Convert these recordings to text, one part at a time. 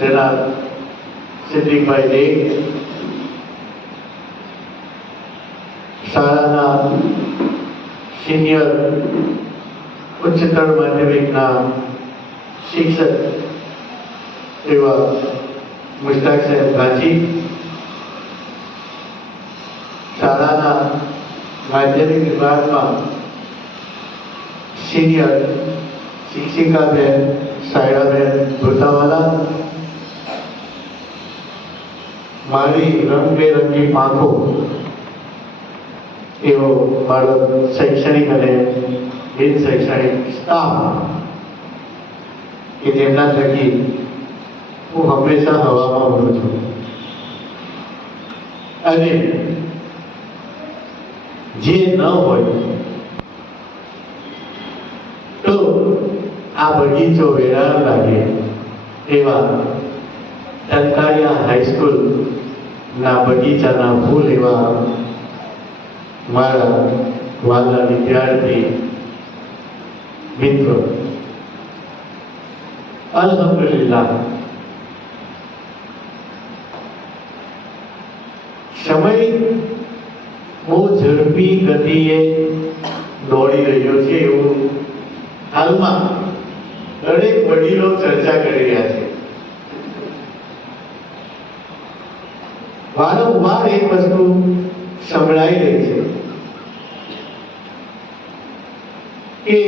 જનાબ સિદ્દીકભાઈ deck, શાળાના senior ઉચ્ચતર માધ્યમિકના શિક્ષક એવા મુશ્તાક સાહેબ ગાંધી, શાળાના માધ્યમિક વિભાગમાં સિનિયર શિક્ષિકાબેન સાયરાબેન ભૂતાવાલા, મારી રંગબેરંગી પાંખો એવો મારો શૈક્ષણિક અને બિન શૈક્ષણિક સ્ટાફ કે જેમના થકી હું હંમેશા હવામાં ઉડું છું. અને જે ન હોય તો આ બગીચો વેરાન લાગે એવા ટંકારિયા હાઈસ્કૂલ ના બગીચાના ફૂલ એવા મારા વાલા વિદ્યાર્થી મિત્રો, અલ્હમ્દુલિલ્લાહ સમય બહુ ઝડપી ગતિએ દોડી રહ્યો છે એવું હાલમાં દરેક વડીલો ચર્ચા કરી રહ્યા છે. વારંવાર એક વસ્તુ સંભળાઈ રહી છે કે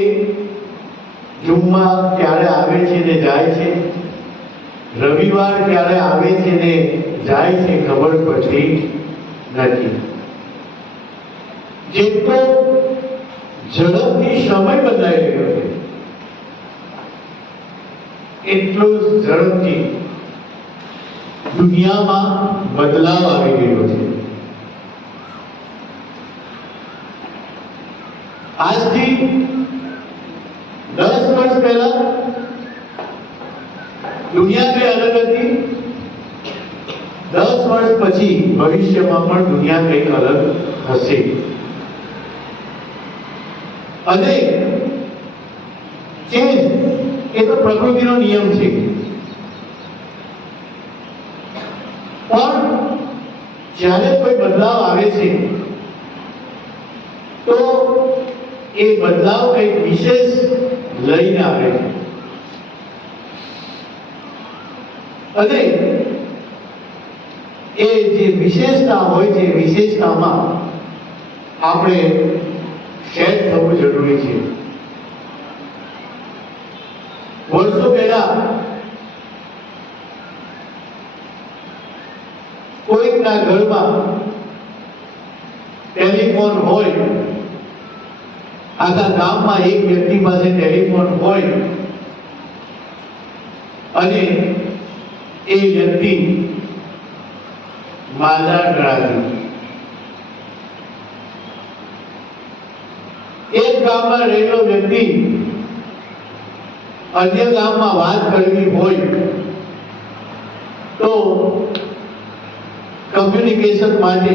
જુમ્મા ક્યારે આવે છે ને જાય છે, રવિવાર ક્યારે આવે છે ને જાય છે, ખબર પડતી નથી. જેટલો ઝડપથી સમય બદલાઈ રહ્યો છે એટલો ઝડપથી દુનિયામાં બદલાવ આવી રહ્યો છે. આજથી 10 વર્ષ પહેલા દુનિયા કઈ અલગ હતી, 10 વર્ષ પછી ભવિષ્યમાં પણ દુનિયા કઈ અલગ હશે. અને ચેન્જ એ તો પ્રકૃતિનો નિયમ છે, પણ જ્યારે કોઈ બદલાવ આવે છે તો એ બદલાવ કંઈક વિશેષ લઈને આવે છે. અને એ જે વિશેષતા હોય છે, વિશેષતામાં આપણે સેટ થવું જરૂરી છે. વર્ષો પહેલા કોઈકના ઘરમાં ટેલિફોન હોય, આખા ગામમાં એક વ્યક્તિ પાસે ટેલિફોન હોય અને એ વ્યક્તિ માલદાર ગણાતી. એક ગામમાં રહેલો વ્યક્તિ અન્ય ગામમાં વાત કરવી હોય તો કમ્યુનિકેશન માટે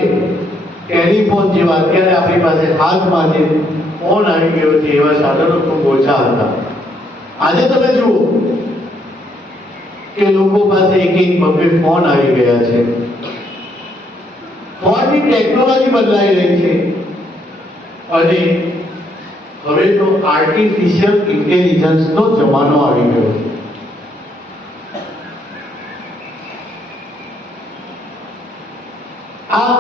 ટેલિફોન જેવા અત્યારે આપણી પાસે હાથમાં જે ફોન આવી ગયો છે એવા સાધનો ખૂબ ઓછા હતા. આજે તમે જુઓ કે લોકો પાસે એક બબ્બે ફોન આવી ગયા છે. ફોનની ટેકનોલોજી બદલાઈ રહી છે અને હવે તો આર્ટિફિશિયલ ઇન્ટેલિજન્સનો જમાનો આવી ગયો છે. આ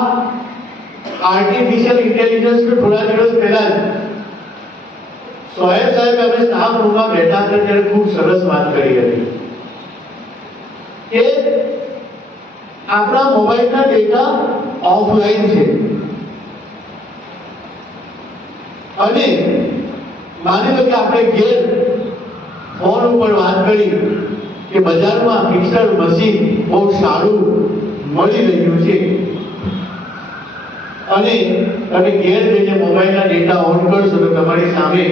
આર્ટિફિશિયલ ઇન્ટેલિજન્સ થોડા દિવસ પહેલા સોહેબ સાહેબ અમે સ્ટાફ રૂમમાં બેઠા હતા ત્યારે ખૂબ સરસ વાત કરી હતી કે આપણા મોબાઈલના ડેટા ઓફલાઈન છે અને માની લો કે આપણે ઘેર ફોન ઉપર વાત કરી કે બજારમાં મિક્સર મશીન બહુ સારું મળી રહ્યું છે અને તમે ઘેર જઈને મોબાઈલના ડેટા ઓન કરશો તો તમારી સામે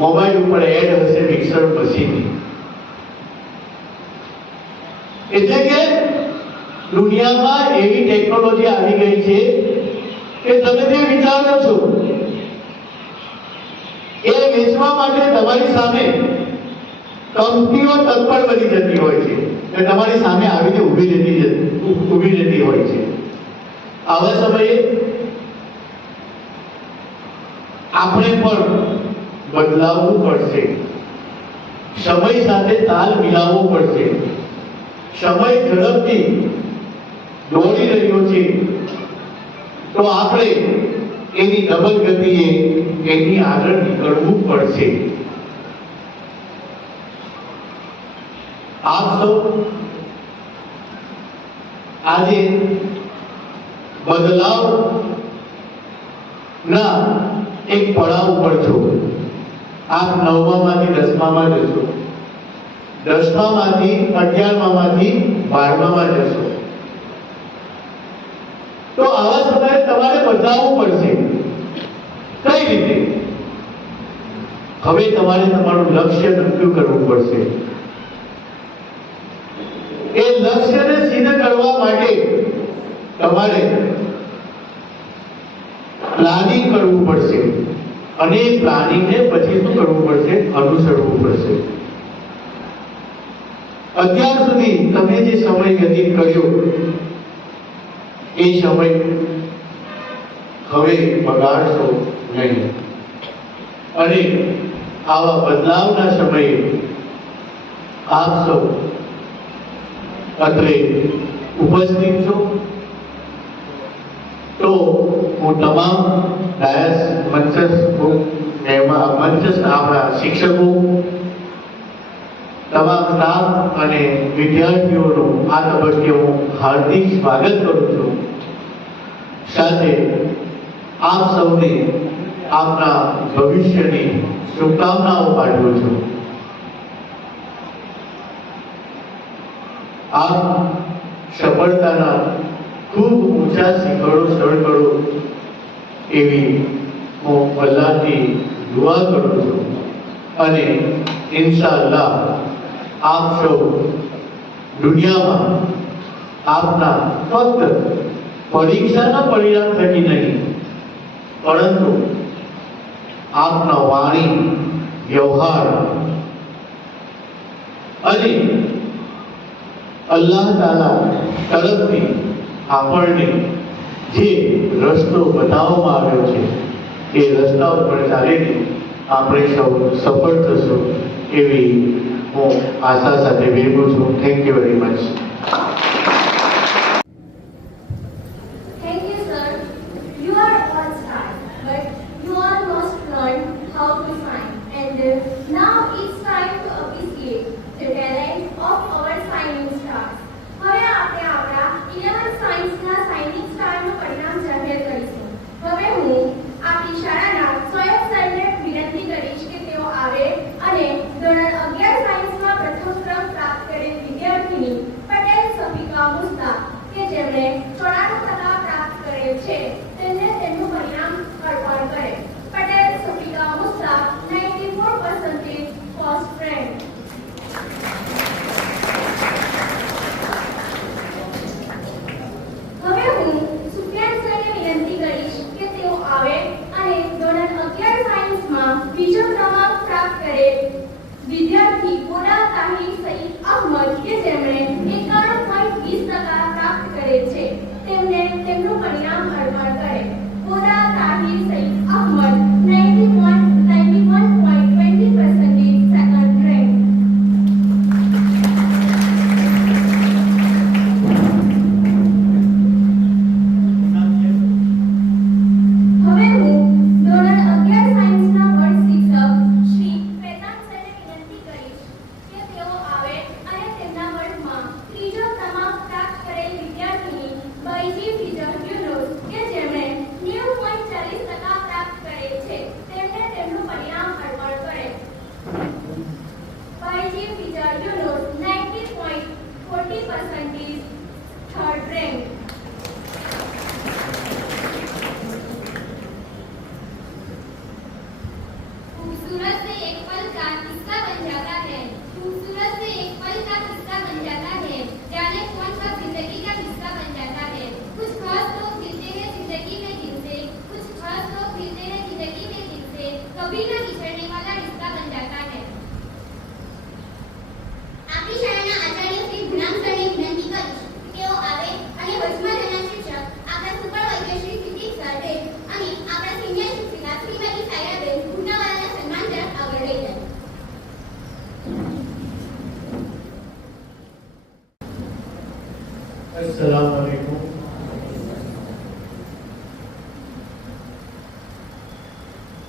મોબાઈલ ઉપર એડ હશે મિક્સર મશીનની. એટલે કે દુનિયામાં એવી ટેકનોલોજી આવી ગઈ છે કે તમે જે વિચારો છો એ વેચવા માટે તમારી સામે કંપનીઓ તત્પર બની જતી હોય છે કે તમારી સામે આવીને ઊભી રહેતી હોય છે. આવા સમયે આપણે પણ બદલાવવું પડશે, સમય સાથે તાલ મિલાવવો પડશે. સમય ઝડપથી દોડી રહ્યો છે તો આપણે એની ડબલ ગતિએ એની આગળ નીકળવું પડશે. આપ સૌ આજે બદલાવ ના એક પડાવ પર છો. આપ 9માંથી 10માં જશો, 10માંથી 11માંથી 12માં જશો. તો આવા સમયે તમારે બદલાવવું પડશે. કઈ રીતે? હવે તમારે તમારું લક્ષ્ય નક્કી કરવું પડશે. એ લક્ષ્યને સિદ્ધ કરવા માટે તમારે પ્લાનિંગ કરવું પડશે અને એ પ્લાનિંગને પછી શું કરવું પડશે? અનુસરવું પડશે. અત્યાર સુધી તમે જે સમય વ્યતીત કર્યો એ સમય હવે બગાડશો નહીં અને આવા બદલાવના સમયે આપ સૌ અત્રે ઉપસ્થિત છો. તો હું તમામ ડાયસ મંચસ્થ આપણા શિક્ષકો, તમામ સ્ટાફ અને વિદ્યાર્થીઓનું આ તબક્કે હું હાર્દિક સ્વાગત કરું છું. સાથે આપ સૌને આપના ભવિષ્યની શુભકામનાઓ પાઠવું છું. આપ સફળતાના ખૂબ ઊંચા શિખરો સર કરો એવી હું અલ્લાહથી દુઆ કરું છું અને ઇન્શાઅલ્લાહ આપ સૌ દુનિયામાં આપના ફક્ત પરીક્ષાના પરિણામ થકી નહીં પરંતુ આપના વાણી, વ્યવહાર અને અલ્લાહ તાલા તરફથી આપણને જે રસ્તો બતાવવામાં આવ્યો છે એ રસ્તા ઉપર ચાલીને આપણે સૌ સફળ થશું એવી હું આશા સાથે વિરમું છું. Thank you very much. Thank you, sir. You are all stars, but you almost learned how to shine. And now it's time to appreciate the talent of our shining stars. હવે આપણે આપણા 11 સાયન્સના શાઇનિંગ સ્ટારનું પરિણામ જાહેર કરીશું. હવે હું આપણી શાળાના સ્વયં સરને વિનંતી કરીશ કે તેઓ આવે અને ધોરણ 11 સાયન્સમાં પ્રથમ ક્રમ પ્રાપ્ત કરેલ વિદ્યાર્થીની પટેલ સફિકા મુસ્તાક કે જેમણે 94% પ્રાપ્ત કરેલ છે તેમને તેમનું પરિણામ અર્પણ કરે. Patel Safika Mustak 94% first rank. હવે હું સુફિયાન સરને વિનંતી કરીશ કે તેઓ આવે અને ધોરણ 11 સાયન્સમાં બીજો ક્રમાંક પ્રાપ્ત કરેલ વિદ્યાર્થી કોડા તાહિર સઈદ અહમદ કે જેમણે 91.20% પ્રાપ્ત કરેલ છે તેમને તેમનું પરિણામ અર્પણ કરે. કોડા તાહિર સઈદ અહમદ 91.20% સેકન્ડ રેન્ક. હવે હું ધોરણ 11 સાયન્સના વર્ગ શિક્ષક શ્રી વેદાંત સરને વિનંતી કરીશ કે તેઓ આવે અને તેમના વર્ગમાં ત્રીજો ક્રમાંક પ્રાપ્ત કરેલ વિદ્યાર્થીની બાઈજી ફિજા યુનુસ કે જેમણે 90.40% પ્રાપ્ત કરેલ છે તેમને તેમનું પરિણામ અર્પણ કરે. બાઈજી ફિજા યુનુસ 90.40% થર્ડ રેન્ક. खूबसूरत से एक पल का किस्सा बन जाता है, खूबसूरत से एक पल का किस्सा बन जाता है, जाने कौन सा जिंदगी का किस्सा बन जाता है. कुछ खास लोग मिलते हैं जिंदगी में दिल से, कुछ खास लोग मिलते हैं जिंदगी में दिल से, कभी ना बिछड़ने वाला रिश्ता बन जाता है. अस्सलाम वालेकुम।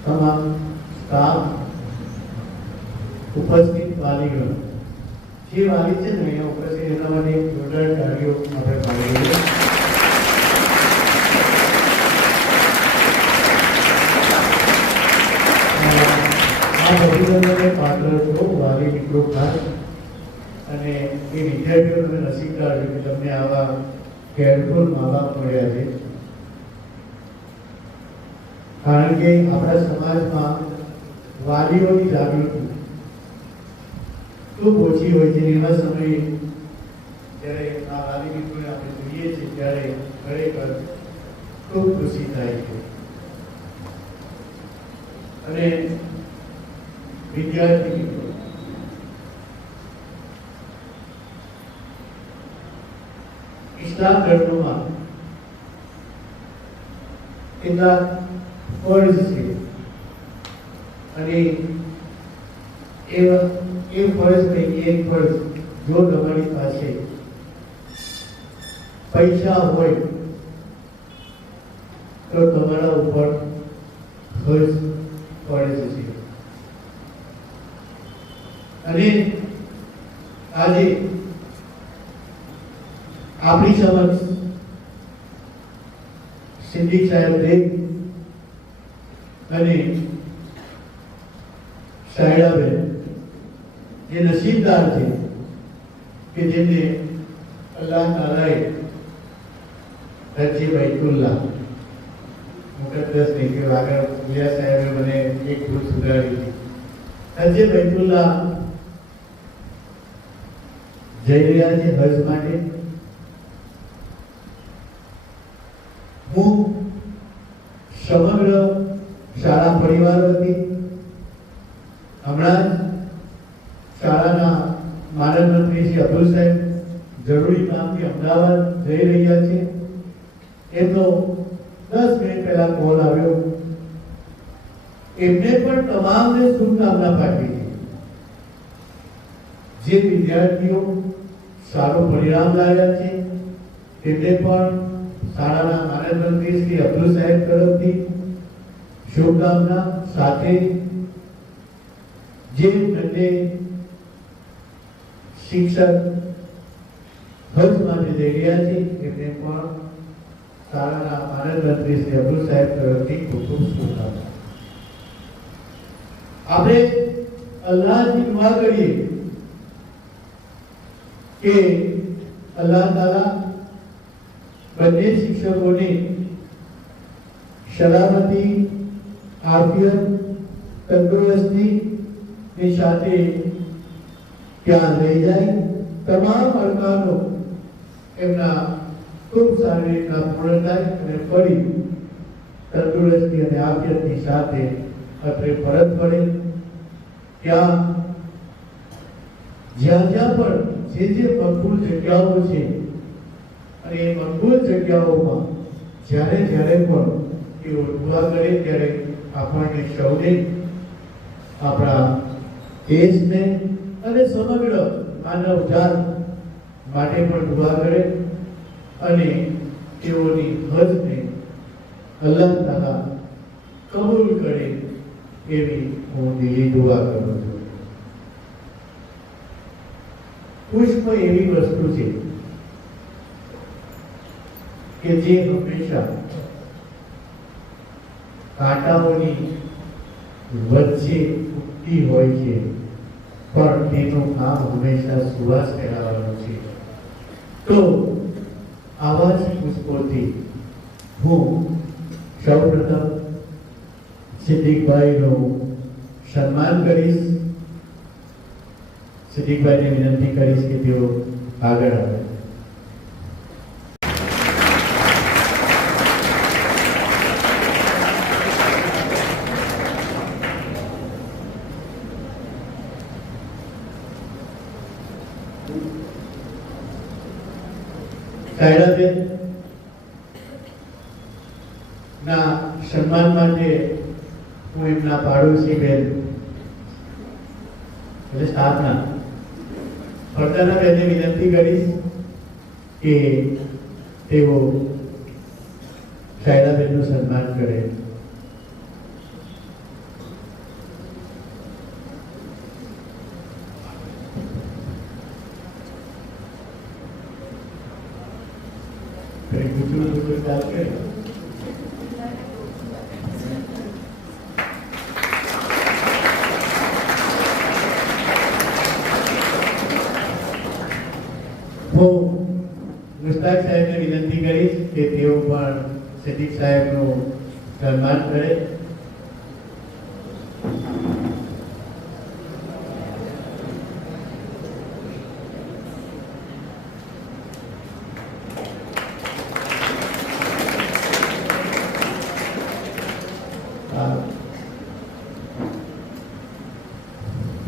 તમામ સ્ટાફ, ઉપસ્થિત વાલીગણ, જે વાલી છે ને અહીંયા ઉપસ્થિત એના માટે એક જોરદાર તાળીઓ આપણે પાડીએ. આ અભિનંદનને પાત્ર છો વાલી મિત્રો ખાસ, અને એ વિદ્યાર્થીઓ તમે નસીબદાર છો કે તમને આવા કેરફુલ મા બાપ મળ્યા છે. કારણ કે આપણા સમાજમાં વાલીઓની જાગૃતિ ખૂબ ઓછી હોય છે. એવા સમયે જ્યારે આ વાલી મિત્રોને આપણે જોઈએ છીએ ત્યારે ખરેખર ખૂબ ખુશી થાય છે. અને વિદ્યાર્થી મિત્રો, ઇસ્લામ ધર્મમાં કેટલાક ફર્જ છે, અને એ ફર્જ પૈકી એક ફર્જ, જો તમારી પાસે પૈસા હોય તો તમારા ઉપર ખર્ચ પડે છે. અને આજે આપણી સમક્ષ સિદ્દીક સાહેબ દેવ અને સાયડાબેન જે નસીબદાર છે કે જેમને અલ્લાહ તાલાએ હજી બૈતુલ્લાહ મુકદ્દસ નહીં કે આગળ મિયા સાહેબે મને એક ભૂલ સુધારી હતી. હજી બૈતુલ્લાહ જઈ રહ્યા છે હજ માટે. હું સમગ્ર શાળા પરિવાર વતી હમણાં શાળાના માનદ મંત્રી શ્રી અબ્દુલ સાહેબ જરૂરી કામથી અમદાવાદ જઈ રહ્યા છે. એમનો 10 મિનિટ પહેલા કોલ આવ્યો. એમને પણ તમામને શુભકામના પાઠવી છે. જે વિદ્યાર્થીઓ સારું પરિણામ લાવ્યા છે તેમને પણ શાળાના માનદ મંત્રી શ્રી અબ્દુલ સાહેબ તરફથી શુભકામના સાથે જે બંને શિક્ષક હજ માટે જઈ રહ્યા છે એમને પણ શાળાના માનદ મંત્રી શ્રી અબ્દુલ સાહેબ તરફથી ખૂબ ખૂબ શુભકામના. આપણે અલ્લાહની દુઆ કરીએ કે અલ્લાહ તાલા બંને શિક્ષકોને સલામતી, આફિયત, તંદુરસ્તી ની સાથે ત્યાં લઈ જાય. તમામ અરકાનો એમના ખૂબ સારી રીતના પૂર્ણ થાય અને ફરી તંદુરસ્તી અને આફિયતની સાથે અત્રે પરત ફરે. ત્યાં જ્યાં પણ જે મકબૂલ જગ્યાઓ છે અને એ મકબૂલ જગ્યાઓમાં જ્યારે પણ તેઓ દુઆ કરે ત્યારે આપણને સૌને, આપણા દેશને અને સમગ્ર માનવજાત માટે પણ દુઆ કરે અને તેઓની હજને અલ્લાહ તાલા કબૂલ કરે એવી હું દિલી દુઆ કરું છું. પુષ્પ એવી વસ્તુ છે કે જે હંમેશા કાંટાઓની વચ્ચે ઉગતી હોય છે, પણ તેનું કામ હંમેશા સુવાસ ફેલાવવાનું છે. તો આવા જ પુષ્પોથી હું સૌપ્રથમ સિદ્દીકભાઈનું સન્માન કરીશ. સિદ્દીકભાઈને વિનંતી કરીશ કે તેઓ આગળ આવે. સાયડાબેન ના સન્માન માટે હું એમના પાડોશી બેન એટલે સ્થાપના ફરદાના બેનને વિનંતી કરીશ કે તેઓ શાયરાબેનનું સન્માન કરે. કોઈ ચાલ કરે. હું મુસ્તાક સાહેબને વિનંતી કરીશ કે તેઓ પણ સિદ્દીક સાહેબનું સન્માન કરે.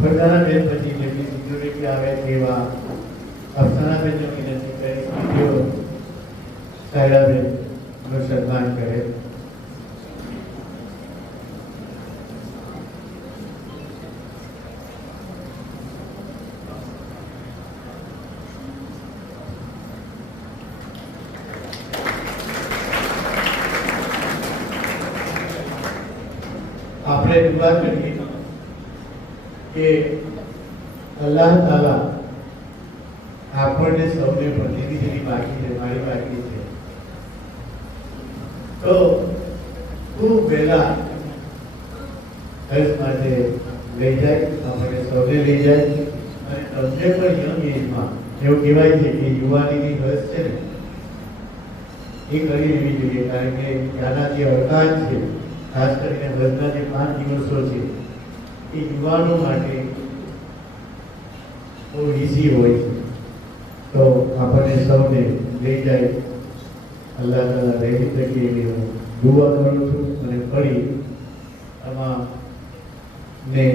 ફરદાનાબેન પછી જેમની સિક્યુરિટી આવે તેવા અફસાનાબેનને વિનંતી કરીશ કે તેઓ શાયરાબેનનું સન્માન કરે. આપણે દુઆ કરીએ કે અલ્લાહ તાલા આપણને સૌને પણ જેની બાકી છે, મારી બાકી છે, તો ખૂબ વહેલા હજ માટે લઈ જાય, આપણને સૌને લઈ જાય. અને તમને પણ યંગ એજમાં એવું કહેવાય છે કે યુવાનીની હજ છે ને એ કરી લેવી જોઈએ, કારણ કે ત્યાંના જે અવકાશ છે, ખાસ કરીને હજના જે 5 દિવસો છે એ યુવાનો માટે બહુ ઈઝી હોય છે. તો આપણને સૌને લઈ જાય. અલ્લાહ તાલા રહેમી શકે એવી હું દુઆ કરું છું. અને ફરી તમામને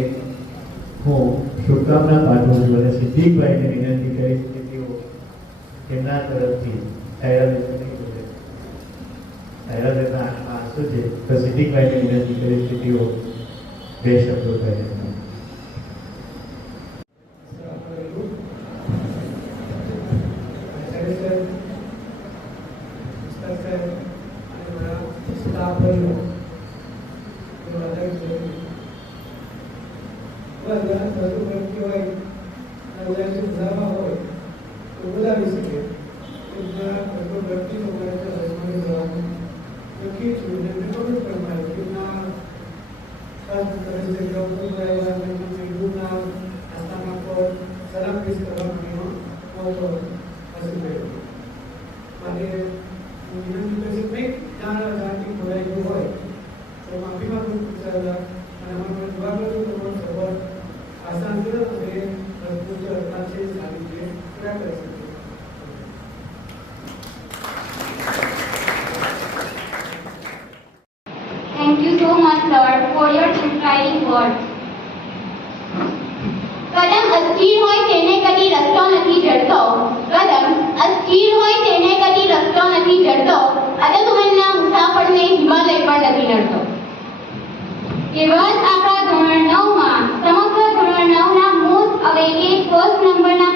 હું શુભકામના પાઠવું છું. અને સિદ્દીકભાઈને વિનંતી કરીશ કે તેઓ તેમના તરફથી શાયરાબેનના આંસુ છે, તો સિદ્દીકભાઈને વિનંતી કરીશ કે તેઓ 2 શબ્દો કહે. Thank you so much, Lord, for your inspiring words. કદમ અસ્થિર હોય તેને કદી રસ્તો નથી જડતો, કદમ અસ્થિર હોય તેને કદી રસ્તો નથી જડતો, અદગમનના મુસાફરને હિમાલય પણ નથી નડતો. કેવળ આપણા ધોરણ 9માં સમગ્ર ધોરણ 9ના મોસ્ટ અવેટેડ ફર્સ્ટ નંબરના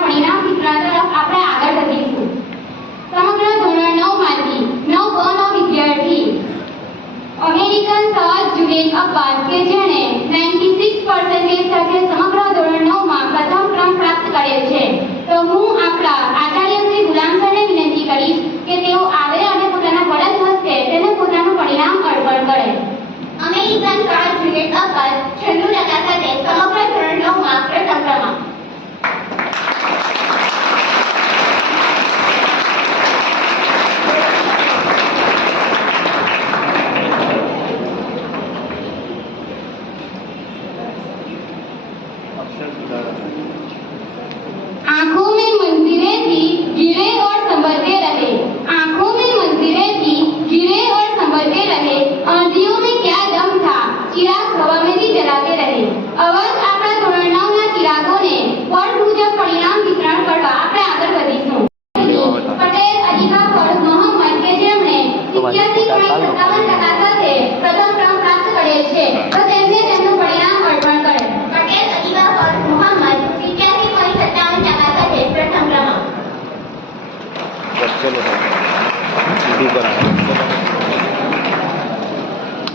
ધોરણ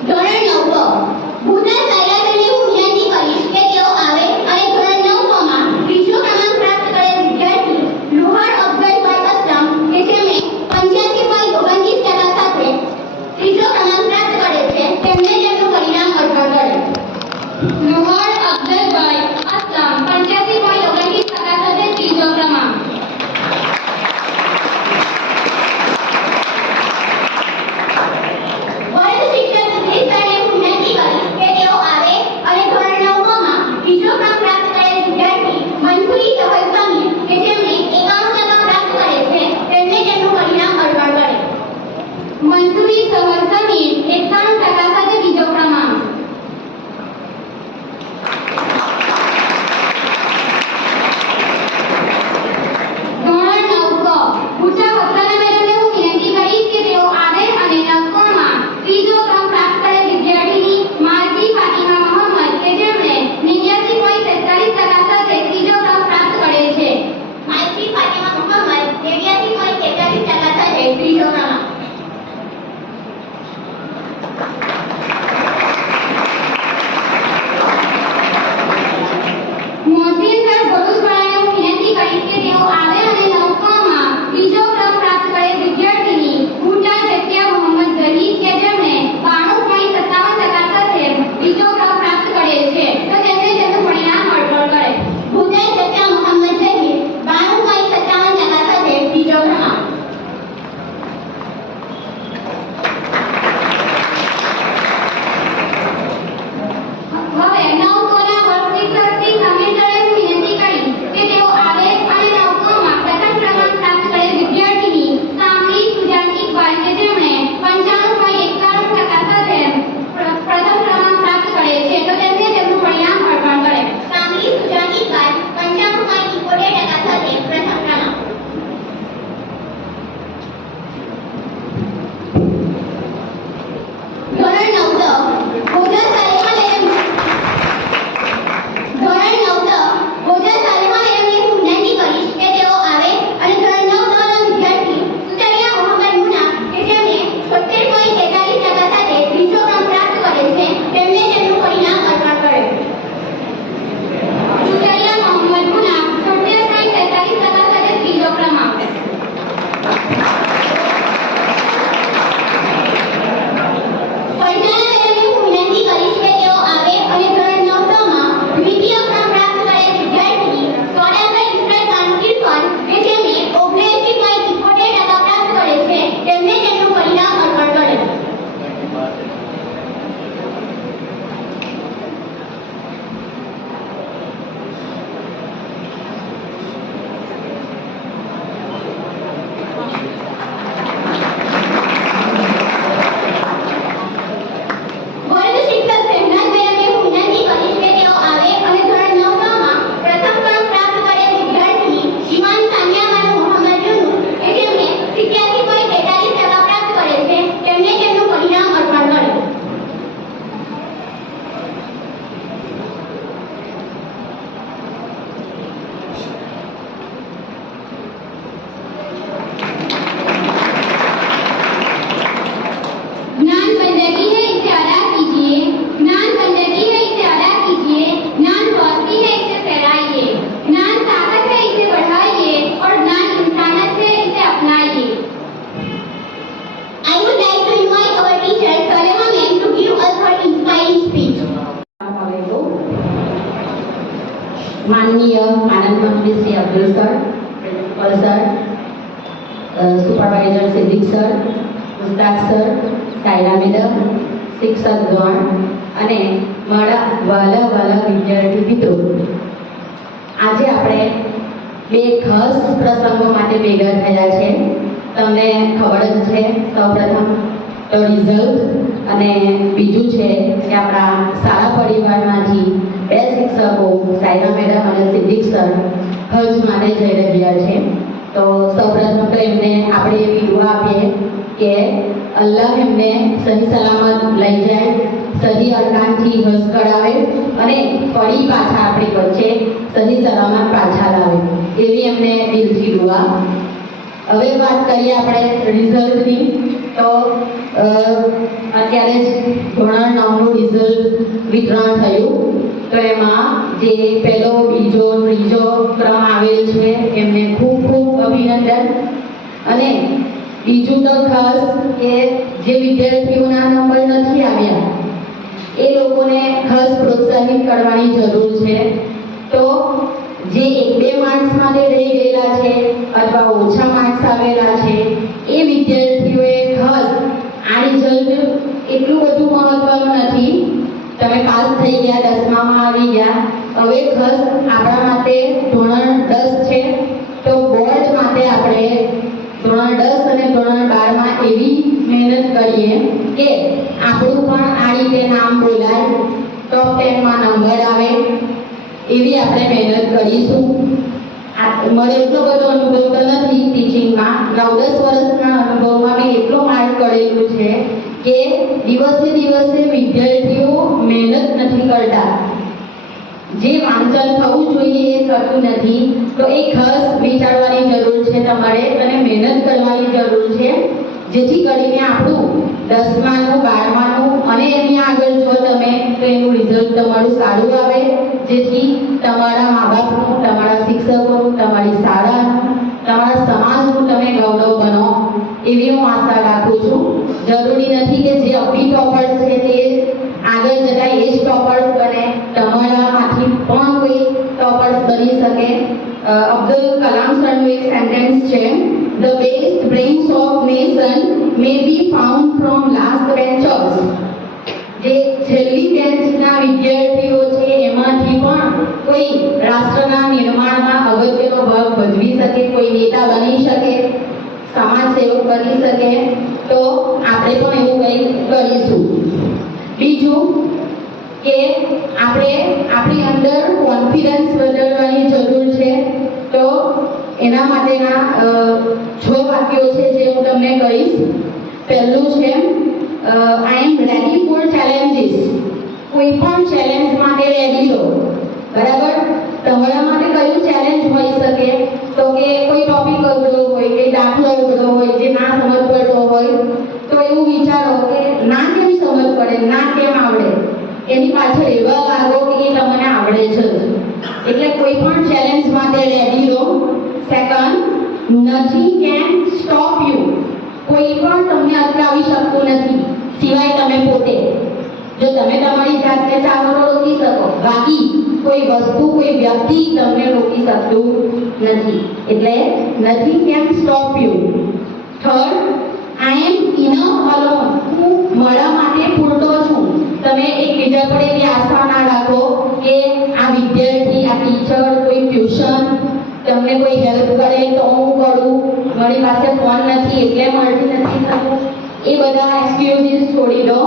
9 ભૂતલ સાયલાબેનને હું વિનંતી કરીશ કે તેઓ આવે અને ધોરણ 9 માં ત્રીજો ક્રમાંક પ્રાપ્ત કરેલ વિદ્યાર્થી લુહાર અફઝલભાઈ અસલમ કે જેમણે 85.29% સાથે ત્રીજો ક્રમાંક પ્રાપ્ત કરેલ છે તેમને તેમનું પરિણામ અર્પણ કરે. લુહાર અફઝલભાઈ અસલમ 85.29% સાથે ત્રીજો ક્રમાંક. વર્ગ શિક્ષક સુધીરભાઈને હું વિનંતી કરીશ કે તેઓ આવે અને ધોરણ 9 માં ત્રીજો ક્રમાંક પ્રાપ્ત કરેલ વિદ્યાર્થી મનસુરી સહલ સમીર કે જેમણે 91% પ્રાપ્ત કરેલ છે તેમને તેમનું પરિણામ અર્પણ કરે. મંસૂરી સહલ સમીર 91% સાથે બીજો ક્રમાંક. ધોરણ 9 પૂજા વત્સલા મેડમને હું વિનંતી કરીશ કે તેઓ આવે અને લખવામાં ત્રીજો ક્રમ પ્રાપ્ત કરેલ વિદ્યાર્થીની માલતી ફાતિમા મોહમ્મદ કે જેમણે 89.43% સાથે ત્રીજો ક્રમ પ્રાપ્ત કરેલ છે. માલતી ફાતિમા મોહમ્મદ 89.43% સાથે ત્રીજો ક્રમાંક. મોહસિન સર ભરૂચવાળાને હું વિનંતી કરીશ કે તેઓ આવે અને નવકામાં ત્રીજો ક્રમ પ્રાપ્ત કરેલ વિદ્યાર્થીની બુટા જતિયા મોહમ્મદ ઝહીર કે જેમણે 92.57% સાથે ત્રીજો ક્રમ પ્રાપ્ત કરેલ છે તો તેમને તેમનું પરિણામ અર્પણ કરે. ભૂતલ સત્યા મોહમ્મદ ઝહીર 92.57% સાથે ત્રીજો ક્રમાંક. હવે નવકોના વર્ગ શિક્ષક શ્રી સમીર સરે હું વિનંતી કરીશ કે તેઓ આવે અને નવકોમાં પ્રથમ ક્રમાંક પ્રાપ્ત કરેલ વિદ્યાર્થીની સામલી સુજાની ઇકબાલ કે જેમણે 95.91% સાથે પ્રથમ ક્રમાંક પ્રાપ્ત કરેલ છે તો તેમને તેમનું પરિણામ અર્પણ કરે. સામલી સુજાની ઇકબાલ 95.71% સાથે પ્રથમ ક્રમાંક. ધોરણ 9 ભોજન સાલેમા મેડમને હું વિનંતી કરીશ કે તેઓ આવે અને ધોરણ 9 ના વિદ્યાર્થી સુતરિયા મોહમ્મદ મુના કે જેમણે 76.43% સાથે ત્રીજો ક્રમ પ્રાપ્ત કરેલ છે તેમને તેમનું પરિણામ અર્પણ કરે. સુતરિયા મોહમ્મદ મુના 76.43% સાથે ત્રીજો ક્રમાંક. ફરજાના મેડમને હું વિનંતી કરીશ કે તેઓ આવે અને ધોરણ 9 માં દ્વિતીય ક્રમ પ્રાપ્ત કરેલ વિદ્યાર્થી સોડાભાઈ ઇફરાત કાનકીરકર કે જેમણે 79.71% પ્રાપ્ત કરેલ છે તેમને તેમનું પરિણામ અર્પણ કરે. વર્ગ શિક્ષક શહેનાઝ મેડમને હું વિનંતી કરીશ કે તેઓ આવે અને ધોરણ 9 માં પ્રથમ ક્રમ પ્રાપ્ત કરેલ વિદ્યાર્થી ઈમાન સાનિયા બાનુ મોહમ્મદ યુનુસ કે જેમણે 87.43% પ્રાપ્ત કરેલ છે તેમને તેમનું પરિણામ અર્પણ કરે. ज्ञान बंदगी है इसे अदा कीजिए, ज्ञान बंदगी है इसे अदा कीजिए, ज्ञान रोशनी है इसे फैलाइए, ज्ञान ताकत है इसे बढ़ाइए और ज्ञान इंसानियत है इसे अपनाइए. I would like to invite our teacher Salema ma'am to give us her inspiring speech. माननीय आनंद मंत्री Shri Abdul sir, principal sir, supervisor Siddiq sir, Mustak sir, Saira madam, શિક્ષકગણ અને મારા વહાલા વિદ્યાર્થી મિત્રો, આજે આપણે બે ખાસ પ્રસંગો માટે ભેગા થયા છે. તમને ખબર જ છે, સૌપ્રથમ તો રિઝલ્ટ અને બીજું છે કે આપણા સારા પરિવારમાંથી બે શિક્ષકો સાયરા મેડમ અને સિદ્દીક સર હજ માટે જઈ રહ્યા છે. તો સૌપ્રથમ તો એમને આપણે એવી દુઆ આપીએ કે અલ્લાહ એમને સહી સલામત લઈ જાય, સહી અરકાનથી હજ કરાવે અને ફરી પાછા આપણી વચ્ચે સહી સલામત પાછા લાવે, એવી એમને દિલથી દુઆ. હવે વાત કરીએ આપણે રિઝલ્ટની. તો અત્યારે જ ધોરણ 9નું રિઝલ્ટ વિતરણ થયું. તો એમાં જે પહેલો, બીજો, ત્રીજો ક્રમ આવેલ છે એમને ખૂબ ખૂબ અભિનંદન. અને બીજું તો ખાસ કે જે વિદ્યાર્થીઓના નંબર નથી આવ્યા એ લોકોને ખાસ પ્રોત્સાહિત કરવાની જરૂર છે. તો જે 1-2 માર્ક્સ માટે રહી ગયેલા છે અથવા ઓછા માર્ક્સ આવેલા છે એ વિદ્યાર્થીઓએ ખાસ આ રિઝલ્ટ એટલું બધું મહત્વનું નથી. તમે પાસ થઈ ગયા, 10મામાં આવી ગયા. હવે ખાસ આપણા માટે ધોરણ 10 છે તો બોર્ડ માટે આપણે ધોરણ 10 અને ધોરણ 12માં એવી મહેનત કરીએ કે આપણું પણ આ રીતે નામ બોલાય, ટોપ 10માં નંબર આવે એવી આપણે મહેનત કરીશું. મારે એટલો બધો અનુભવ તો નથી ટીચિંગમાં. 9-10 વર્ષના અનુભવમાં મેં એટલો માર્ક કરેલું છે કે દિવસે દિવસે વિદ્યાર્થીઓ મહેનત નથી કરતા. જે વાંચન થવું જોઈએ એ થતું નથી. તો એ ખાસ વિચારવાની જરૂર છે તમારે અને મહેનત કરવાની જરૂર છે, જેથી કરીને આપણું 10માનું, 12માનું અને એની આગળ જો તમે તો એનું રિઝલ્ટ તમારું સારું આવે, જેથી તમારા મા બાપનું, તમારા શિક્ષકોનું, તમારી શાળાનું, તમારા સમાજનું તમે ગૌરવ બનો એવી હું આશા રાખું છું. જરૂરી નથી કે જે અપી ટોપર્સ છે તે આગળ જતા એ જ ટોપર્સ બને. તમારામાંથી પણ કોઈ ટોપર્સ બની શકે. અબ્દુલ કલામ સરનું એક સેન્ટેન્સ છે, The best brains of nation may be found from last benchers. જે છેલ્લી બેન્ચના વિદ્યાર્થીઓ છે એમાંથી પણ કોઈ રાષ્ટ્રના નિર્માણમાં અગત્યનો ભાગ ભજવી શકે, કોઈ નેતા બની શકે, સમાજ સેવક બની શકે. તો આપણે પણ એવું કંઈક કરીશું. બીજું કે આપણે આપણી અંદર કોન્ફિડન્સ વધારવાની જરૂર છે. તો એના માટેના 6 વાક્યો છે જે હું તમને કહીશ. પહેલું છે આઈ એમ રેડી ફોર ચેલેન્જીસ. કોઈ પણ ચેલેન્જ માટે રેડી રહો. બરાબર? તમારા માટે કયું ચેલેન્જ હોઈ શકે? તો કે કોઈ ટોપિક અઘરો હોય, કે દાખલો અઘરો હોય જે ના સમજ પડતો હોય, તો એવું વિચારો કે ના કેમ સમજ પડે, ના કેમ આવડે. એની પાછળ એવા લાગો કે એ તમને આવડે છે. એટલે કોઈ પણ ચેલેન્જ માટે રેડી રહો. Second, nothing can stop you. કોઈ પણ તમને અટકાવી શકતું નથી સિવાય તમે પોતે. જો તમે તમારી જાતને ચાલો રોકી શકો, બાકી કોઈ વસ્તુ, કોઈ વ્યક્તિ તમને રોકી શકતું નથી. એટલે nothing can stop you. Third, I am enough alone. હું મારા માટે પૂરતો છું. તમે એકબીજા પર એવી આશા ના રાખો કે આ વિદ્યાર્થી, આ ટીચર, કોઈ ટ્યુશન તમને કોઈ હેલ્પ કરે તો હું કરું, મારી પાસે ફોન નથી એટલે મારાથી નથી થતું. એ બધા એક્સક્યુઝીસ છોડી દો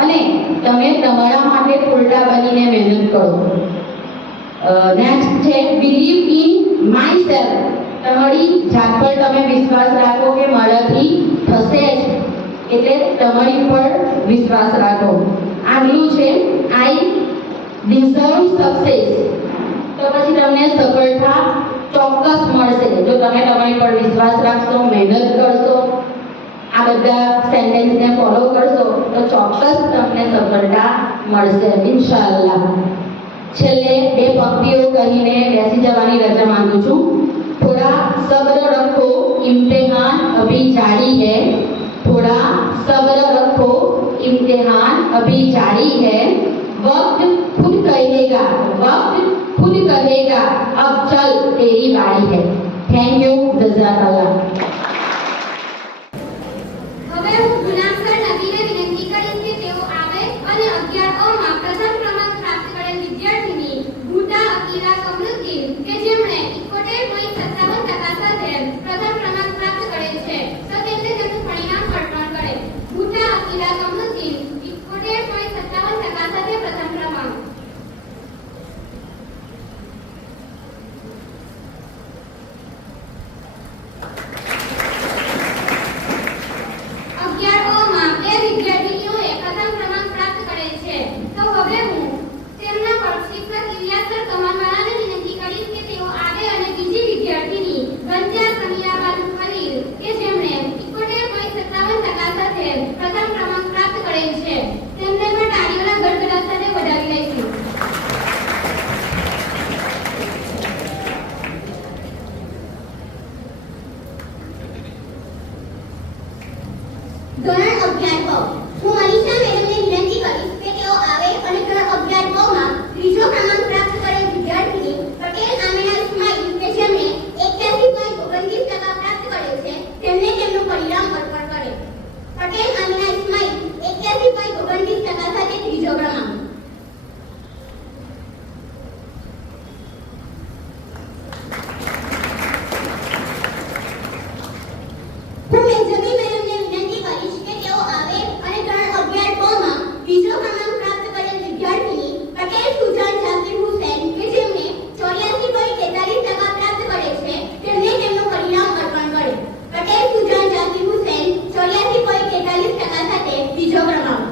અને તમે તમારા માટે પૂરતા બનીને મહેનત કરો. નેક્સ્ટ છે બિલીવ ઇન માયસેલ્ફ. તમારી જાત પર તમે વિશ્વાસ રાખો કે મારાથી થશે જ, એટલે તમારી પર વિશ્વાસ રાખો. આગલું છે આઈ ડિઝર્વ સક્સેસ. તો પછી તમને સફળતા ચોક્કસ મળશે જો તમે તમારી પર વિશ્વાસ રાખશો, મહેનત કરશો, આ બધા સેન્ટેન્સને ફોલો કરશો તો ચોક્કસ તમને સફળતા મળશે ઇન્શાઅલ્લાહ. છેલ્લે 2 પંક્તિઓ કહીને બેસી જવાની રજા માંગુ છું. થોડા સબ્ર રખો, इम्तिहान अभी जारी है. थोड़ा सब्र रखो, इम्तिहान अभी जारी है. वक्त खुद कहेगा, वक्त खुद कहेगा, अब चल तेरी बारी है. Thank you. जज़ाकल्लाह. હવે હું ગુલામ સર નબીને વિનંતી કરીશ કે તેઓ આવે અને 11 માં પ્રથમ ક્રમાંક પ્રાપ્ત કરેલ વિદ્યાર્થીની ભૂટા અકીલા કમરુદ્દીન કે જેમણે 71.57% સાથે પ્રથમ ક્રમાંક પ્રાપ્ત કરેલ છે તો તેમને તેમનું પરિણામ અર્પણ કરે. ભૂટા અકીલા કમરુદ્દીન 71.57% સાથે પ્રથમ ક્રમાંક. ધોરણ 11 બ હું મનીષા મેડમને વિનંતી કરીશ કે તેઓ આવે અને ધોરણ 11 બ માં ત્રીજો ક્રમાંક પ્રાપ્ત કરેલ વિદ્યાર્થીની પટેલ આમિના ઇસ્માઇલ કે જેમણે 81.29% પ્રાપ્ત કરેલ છે તેમને તેમનું પરિણામ અર્પણ કરે. પટેલ આમિના ઇસ્માઇલ 81.29% સાથે ત્રીજો ક્રમાંક. હું મેજબી મેડમને વિનંતી કરીશ કે તેઓ આવે અને ધોરણ 11 બ માં બીજો ક્રમાંક પ્રાપ્ત કરેલ વિદ્યાર્થીની પટેલ સુજાન જાકીર હુસૈન કે જેમણે 84.43% પ્રાપ્ત કરેલ છે તેમને તેમનું પરિણામ અર્પણ કરે. પટેલ સુજાન જાકીર હુસૈન 84.43% સાથે બીજો ક્રમાંક.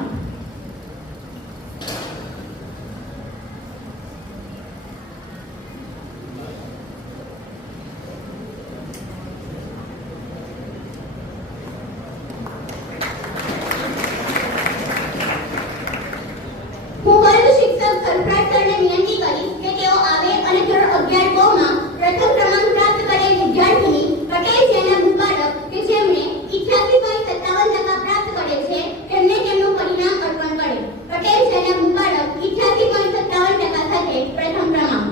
હું વર્ગ શિક્ષક સરફરાજ સરને વિનંતી કરીશ કે તેઓ આવે અને ધોરણ 11 બ માં પ્રથમ ક્રમાંક પ્રાપ્ત કરેલ વિદ્યાર્થીની પટેલ જેના મુબારક કે જેમણે 88.57% પ્રાપ્ત કરેલ છે તેમને તેમનું પરિણામ અર્પણ કરે. પટેલ જેના મુબારક 88.57% સાથે પ્રથમ ક્રમાંક.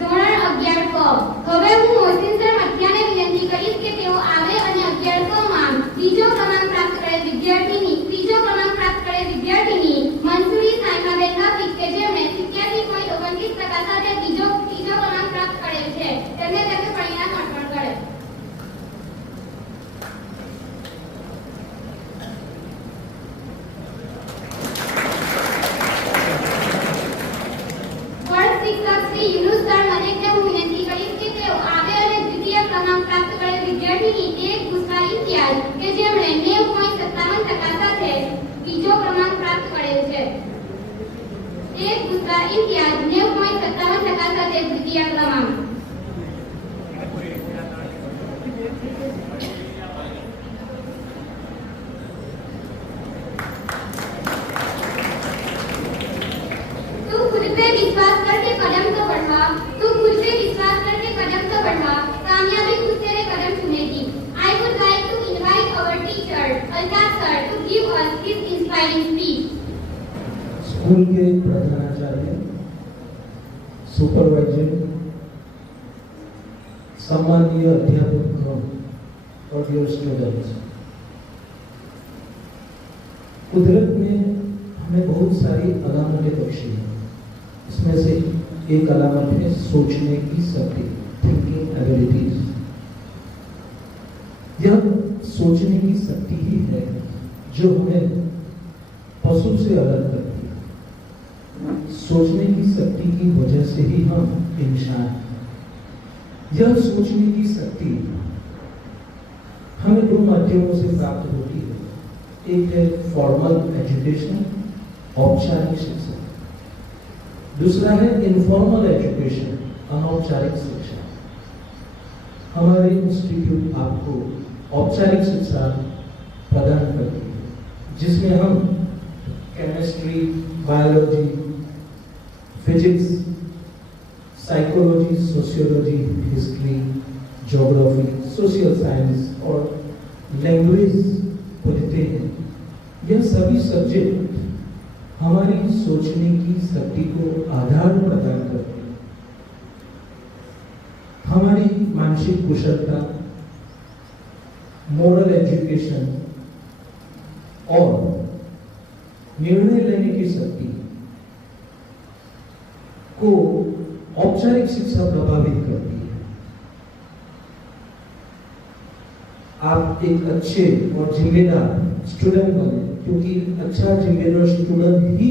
ધોરણ 11 ક હવે હું મોહસિન સર મથિયાને વિનંતી કરીશ કે તેઓ આવે અને 11 ક માં ત્રીજો ક્રમાંક પ્રાપ્ત કરેલ વિદ્યાર્થીની મંસૂરી સાયમાબેન હાફિઝ કે જેમણે 87.29% સાથે ત્રીજો ક્રમાંક પ્રાપ્ત કરેલ છે તેમને તેમનું પરિણામ અર્પણ કરે. વર્ગ શિક્ષક શ્રી યુનુસ સર મલેકને હું વિનંતી કરીશ કે તેઓ આવે અને દ્વિતીય ક્રમાંક પ્રાપ્ત કરેલ વિદ્યાર્થીની એક ગુસ્સા ઇમ્તિયાઝ કે જેમણે 90.57% સાથે બીજો ક્રમાંક પ્રાપ્ત કરેલ છે. એક ગુસ્સા ઇમ્તિયાઝ 90.57% સાથે દ્વિતીય ક્રમાંક. तू खुद पे विश्वास करके कदम तो बढ़ा, तू खुद पे विश्वास करके कदम तो बढ़ा, कामयाबी खुद तेरे कदम चुनेगी. I would like to invite our teacher, Altaf sir, to give us his inspiring speech. School के प्रधानाचार्य, सुपरवाइजर, सम्मानीय अध्यापक और डियर स्टूडेंट्स, कुदरत ने हमें बहुत सारी अलामतें बख्शी हैं. इसमें से एक अलामत है सोचने की शक्ति, थिंकिंग एबिलिटीज. यह सोचने की शक्ति ही है जो हमें पशु से अलग करती है. सोचने की शक्ति की वजह से ही हम इंसान हैं. यह सोचने की शक्ति हमें दो माध्यमों से प्राप्त होती है. एक है फॉर्मल एजुकेशन, औपचारिक शिक्षा. दूसरा है इनफॉर्मल एजुकेशन, अनौपचारिक शिक्षा. हमारे इंस्टीट्यूट आपको औपचारिक शिक्षा प्रदान करती है जिसमें हम chemistry, biology, physics, psychology, sociology, history, geography, social science और लैंग्वेज पढ़ते हैं. यह सभी सब्जेक्ट हमारी सोचने की शक्ति को आधार प्रदान करते हैं. हमारी मानसिक कुशलता, मोरल एजुकेशन और निर्णय लेने की शक्ति को औपचारिक शिक्षा प्रभावित करती है. आप एक अच्छे और जिम्मेदार स्टूडेंट बने, क्योंकि अच्छा जिम्मेदार स्टूडेंट ही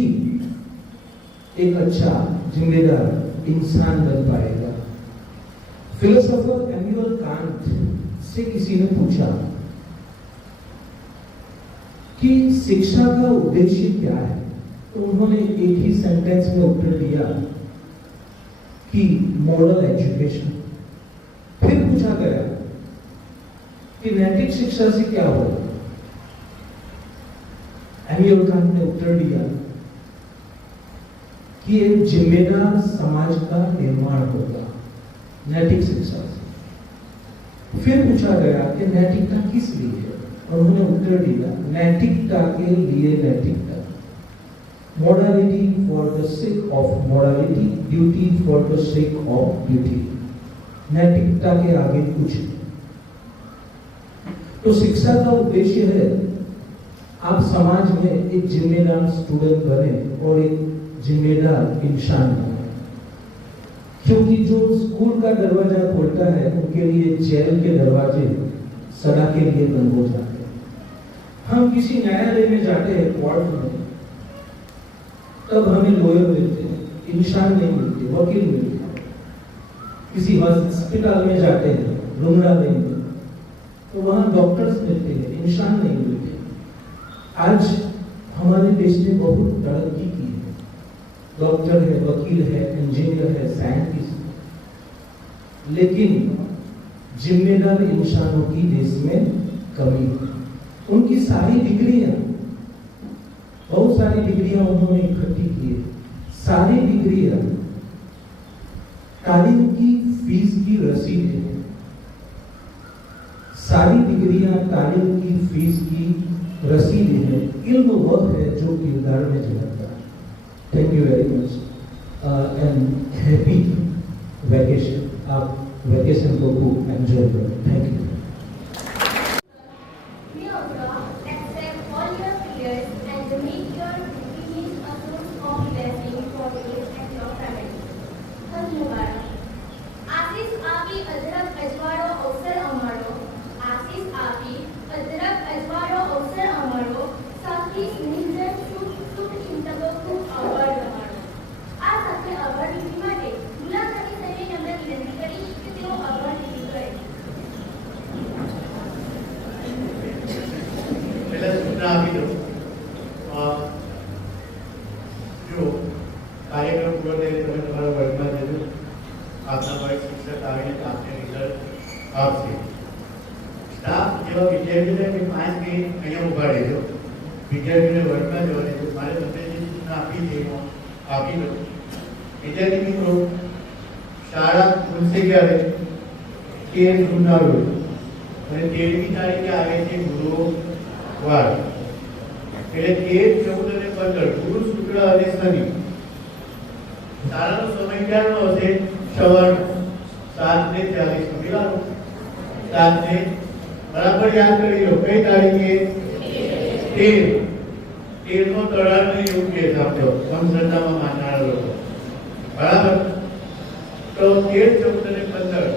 एक अच्छा जिम्मेदार इंसान बन पाएगा. फिलोसोफर इमैनुअल कांट से किसी ने पूछा कि शिक्षा का उद्देश्य क्या है, तो उन्होंने एक ही सेंटेंस में उत्तर दिया कि मॉरल एजुकेशन. फिर पूछा गया कि नैतिक शिक्षा से क्या होगा, एमियल कांत ने उत्तर दिया कि एक जिम्मेदार समाज का निर्माण होगा नैतिक शिक्षा से। फिर पूछा गया कि नैतिकता किस लिए है, और उन्होंने उत्तर दिया नैतिकता के लिए नैतिकता, morality for the sake of morality, duty for the sake of duty, नैतिकता के आगे कुछ नहीं। तो शिक्षा का उद्देश्य है आप समाज में एक जिम्मेदार स्टूडेंट बने और एक जिम्मेदार इंसान बने, क्योंकि जो स्कूल का दरवाजा खोलता है उनके लिए जेल के दरवाजे सदा के लिए बंद हो जाते हैं। हम किसी न्यायालय में जाते हैं, कोर्ट में, तब हमें लॉयर मिलते हैं, इंसान नहीं मिलते, वकील मिलते हैं। किसी हॉस्पिटल में जाते हैं, रुग्णालय में, तो वहाँ डॉक्टर्स मिलते हैं, इंसान नहीं मिलते। आज हमारे देश ने बहुत तरक्की की है, डॉक्टर है, वकील है, इंजीनियर है, साइंटिस्ट, लेकिन जिम्मेदार इंसानों की देश में कमी है। उनकी सारी डिग्रियां, बहुत सारी डिग्रियां उन्होंने इकट्ठी की है, सारी डिग्रियां तालीम की फीस की रसीद है, सारी डिग्रियां तालीम की फीस की रसीद है। इल्म वह है जो किरदार में झलकता है। Thank you very much and happy vacation. आप वैकेशन को खूब एंजॉय करें। Thank you. May Allah accept all your prayers and make your pilgrimage a source of blessing for you and your family. Hajj Mubarak. આશીષ આપી અદરક અજવાળો અવસર અમારો, આશીષ આપી અદરક અજવાળો અવસર અમારો, સાથી નિર્જન સુખ ચિંતકો ખૂબ આભાર તમારો. આ સાથે આભાર નીતિ માટે મુલાકાતી સભ્યને અમને વિનંતી કરી કે તેઓ આભાર નીતિ કરે. પહેલા સૂચના આપી દો. જો કાર્યક્રમ પૂરો થાય તમે તમારા વર્ગમાં જજો. આપના વર્ગ શિક્ષક આવીને આપને રિઝલ્ટ આપશે. સ્ટાફ જેવા વિદ્યાર્થીઓને કે 5 મિનિટ અહીંયા ઊભા રહેજો. વિદ્યાર્થીઓને વર્ગમાં જવા દેજો. મારે તમને જે સૂચના આપી છે એમાં આપી દો. વિદ્યાર્થી મિત્રો, શાળા ખુલશે ક્યારે? 13 જૂનના રોજ, અને 13મી તારીખે આવે છે ગુરુવાર. એટલે 13, 14 અને 15 ગુરુ, શુક્ર અને શનિ. શાળાનો સમય ક્યારનો હશે? સવારનો 7:40. કેટલાનો? 7 બરાબર યાદ કરી લો. કઈ તારીખે? 13 નો તળાવનો યોગ્ય સમજો સમસંદામાં માનનારા લોકો. બરાબર? તો 13, 14 અને 15.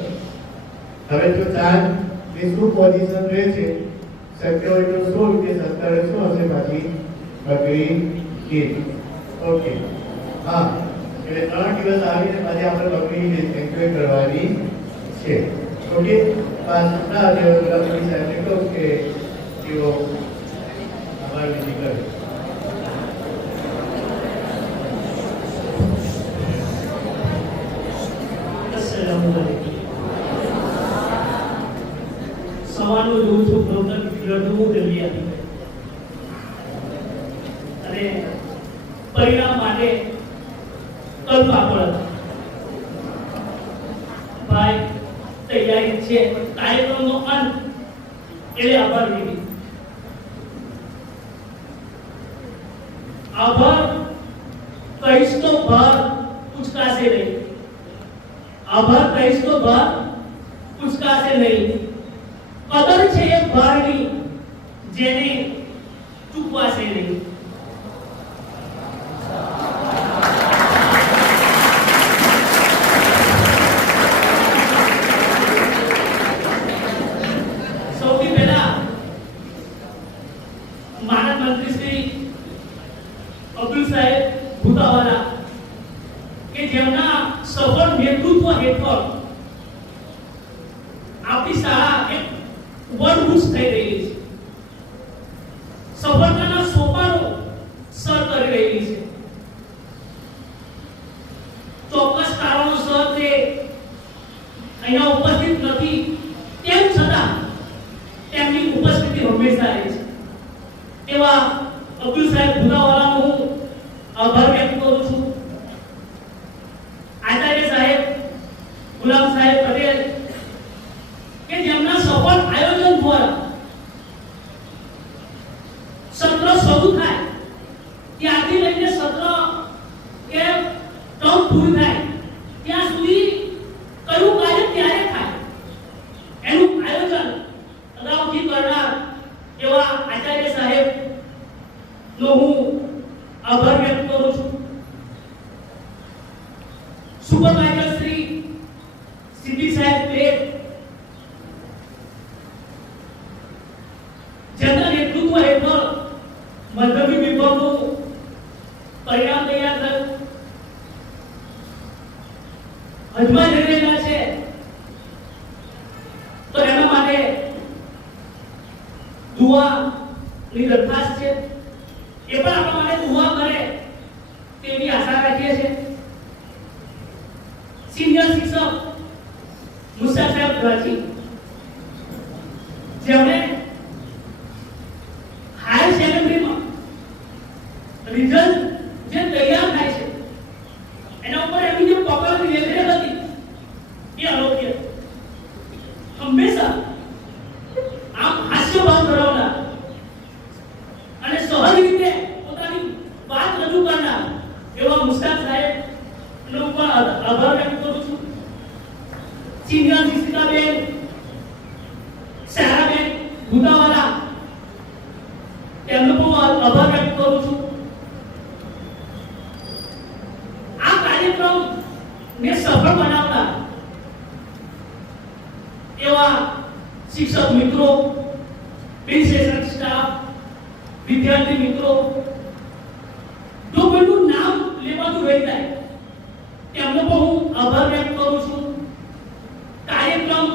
હવે જો ચાંદની શું પોઝિશન રહે છે? શક્ય હોય તો 16 કે 17 શું હશે? પાછી બકરી ઈદ. ઓકે, હા, એટલે 3 દિવસ આવીને પાછી આપણે બકરી ઈદ એન્જોય કરવાની છે. ઓકે, પાછા દેવરાજી સાહેબને કહું કે તેઓ આભાર વિધિ કરે. સવારનું જોઉં છું પ્રોગ્રામ રડવું જલ્દી આવી અને પરિણામ માટે કલ્પ આપણ ભાઈ તૈયારી છે. કાર્યક્રમનો અંત એટલે આભાર વિધિ. આભાર કહીશ તો ભાર ઉચકાશે નહીં, આભાર કહીશ તો ભાર ઉચકાશે નહીં. કદર છે એ ભારની જેને ચૂકવાશે નહીં. સૌથી પહેલા માનદ મંત્રી શ્રી અબ્દુલ સાહેબ ભૂતાવાલા કે જેમના સફળ નેતૃત્વ હેઠળ આપણી શાળા એક વડવૃક્ષ થઈ રહી છે, સફળતાના સોપાનો સર કરી રહી છે. ચોક્કસ કારણોસર તે અહીંયા ઉપસ્થિત નથી, તેમ છતાં તેમની ઉપસ્થિતિ હંમેશા રહે છે. એવા અબ્દુલ સાહેબ ભુદાવાલાનો હું આભાર વ્યક્ત કરું છું. આચાર્ય સાહેબ, ગુલામ સાહેબ પટેલ કે જેમના સફળ આયોજન દ્વારા સત્ર શરૂ થાય ત્યારથી લઈને સત્ર કે ટર્મ પૂરી થાય ત્યાં સુધી કયું કાર્ય ક્યારે થાય એનું આયોજન અગાઉથી કરનાર એવા આચાર્ય સાહેબ નો હું આભાર વ્યક્ત કરું છું. સુપરવાઇઝર શ્રી સિદ્દીક સાહેબ પ્લેટ જેના નેતૃત્વ હેઠળ મધ્યમી વિભાગનું પરિણામ તૈયાર થયું. હજમાં જઈ રહેલા છે તો એના માટે દુઆની દરખાસ્ત છે. એ પણ આપણા માટે દુઆ કરે તેવી આશા રાખીએ છીએ. સિનિયર શિક્ષક મુસ્તા સાહેબ ગાજી જેમણે હાયર સેકન્ડરીમાં રિઝલ્ટ જે તૈયાર થાય છે એના ઉપર એમની જે પકડની દેખરેખ હતી એ અલૌકિક. હંમેશા આમ હાસ્યભાવ ધરાવનાર અને સહજ રીતે પોતાની વાત રજૂ કરનાર એવા મુસ્તાક સાહેબ નો પણ આભાર વ્યક્ત કરું છું. સિનિયર શિક્ષિકાબેન સારાબેન ભુદાવાલા તેમનો પણ આભાર વ્યક્ત કરું છું. આ કાર્યક્રમને સફળ બનાવનાર એવા શિક્ષક મિત્રો, બિન શૈક્ષણિક સ્ટાફ, વિદ્યાર્થી મિત્રો, જો કોઈનું નામ લેવાનું રહી જાય તેમનો પણ હું આભાર વ્યક્ત કરું છું. કાર્યક્રમ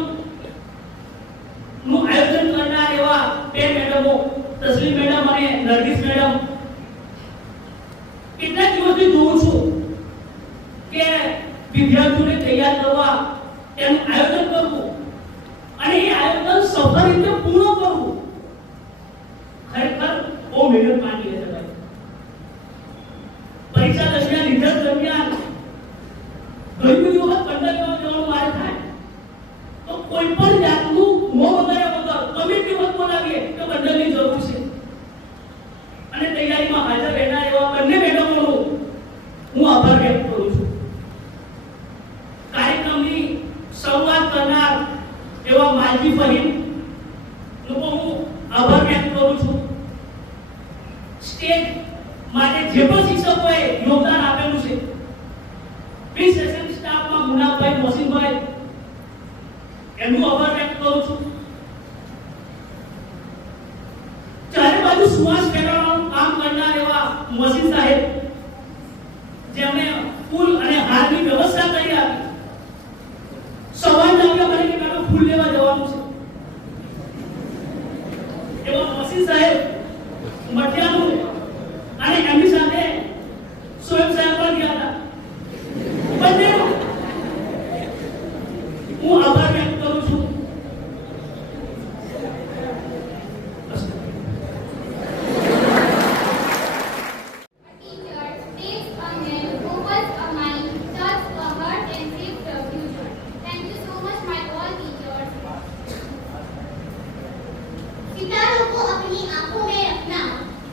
નું આયોજન કરનાર એવા બે મેડમો તસ્લીમ મેડમ અને નરગીસ મેડમ, કેટલા દિવસથી જોઉં છું કે વિદ્યાર્થીઓને તૈયાર કરવા તેનું આયોજન કરવું અને એ આયોજન સફળ રીતે પૂર્ણ કરવું ખરેખર બહુ મહેનત માંગી લે છે ભાઈ. પરીક્ષા દરમિયાન રિઝલ્ટ દરમિયાન ઘણી બધી વખત કંટાળવા જવાનું મારે થાય તો કોઈ પણ જાતનું મોં વગાડ્યા વગર ગમે તે વખત બોલાવીએ તો કંટાળની જરૂર છે અને તૈયારીમાં હાજર રહેનાર એવા બંને મેડમોનો હું આભાર વ્યક્ત કરું છું. કાર્યક્રમની શરૂઆત કરનાર એવા માલજી ફહીમ નો હું આભાર વ્યક્ત કરું છું. સ્ટેજ માટે જે પણ શિક્ષકોએ યોગદાન આપેલું છે, બિન શૈક્ષણિક સ્ટાફમાં મુનાભાઈ, મોસીનભાઈ એમનું આભાર વ્યક્ત કરું છું. ચારે બાજુ સુવાસ ફેરવવાનું કામ કરનાર એવા મોસીન સાહેબ જેમણે ફૂલ અને હારની વ્યવસ્થા કરી આપી. સવારે આવ્યા મને કે મારે ફૂલ લેવા જવાનું છે એવા મોસીન સાહેબ મઠિયાનું અને એમની સાથે સોએબ સાહેબ પણ ગયા હતા. બંનેનો હું આભાર વ્યક્ત કરું છું. Teacher takes a hand, opens a mind, touches a heart and shapes the future. Thank you so much, my all teachers. सितारों को अपनी आंखों में रखना,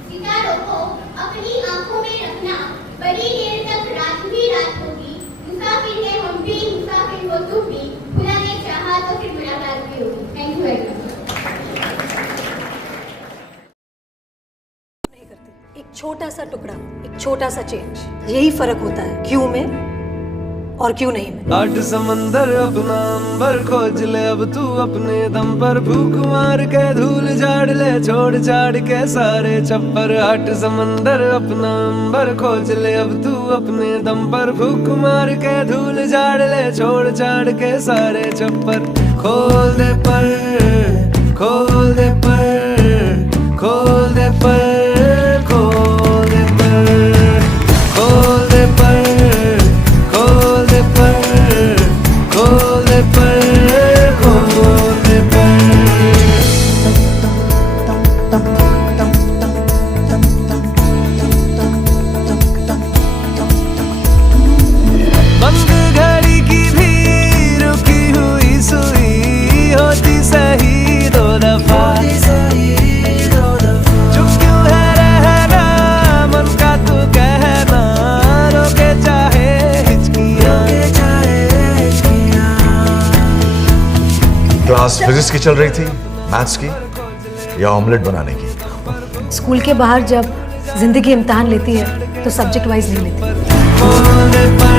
सितारों को अपनी आंखों में रखना, बड़ी देर तक रात भी रात होगी, मुसाफिर है हम भी, मुसाफिर हो तुम भी, बुलाने चाहा तो फिर मुलाकात भी होगी. Thank you very much. नहीं करती. एक छोटा सा टुकड़ा, एक छोटा सा चेंज, यही फर्क होता है क्यों में और क्यों नहीं में. आठ समंदर अपना अंबर खोज ले अब तू अपने दम पर, भूख मार के धूल झाड़ ले छोड़ छाड़ के सारे छप्पर. आठ समंदर अपना अंबर खोज ले अब तू अपने दम पर, भूख मार के धूल झाड़ ले छोड़ छाड़ के सारे छप्पर. खोल दे पर, खोल दे पर, खोल दे पर, खोल दे पर, खोल दे पर, खोल दे पर, खोल दे पर, खोल दे पर. फिजिक्स की चल रही थी, मैथ्स की, या ऑमलेट बनाने की? स्कूल के बाहर जब जिंदगी इम्तिहान लेती है तो सब्जेक्ट वाइज नहीं लेती। खोने पर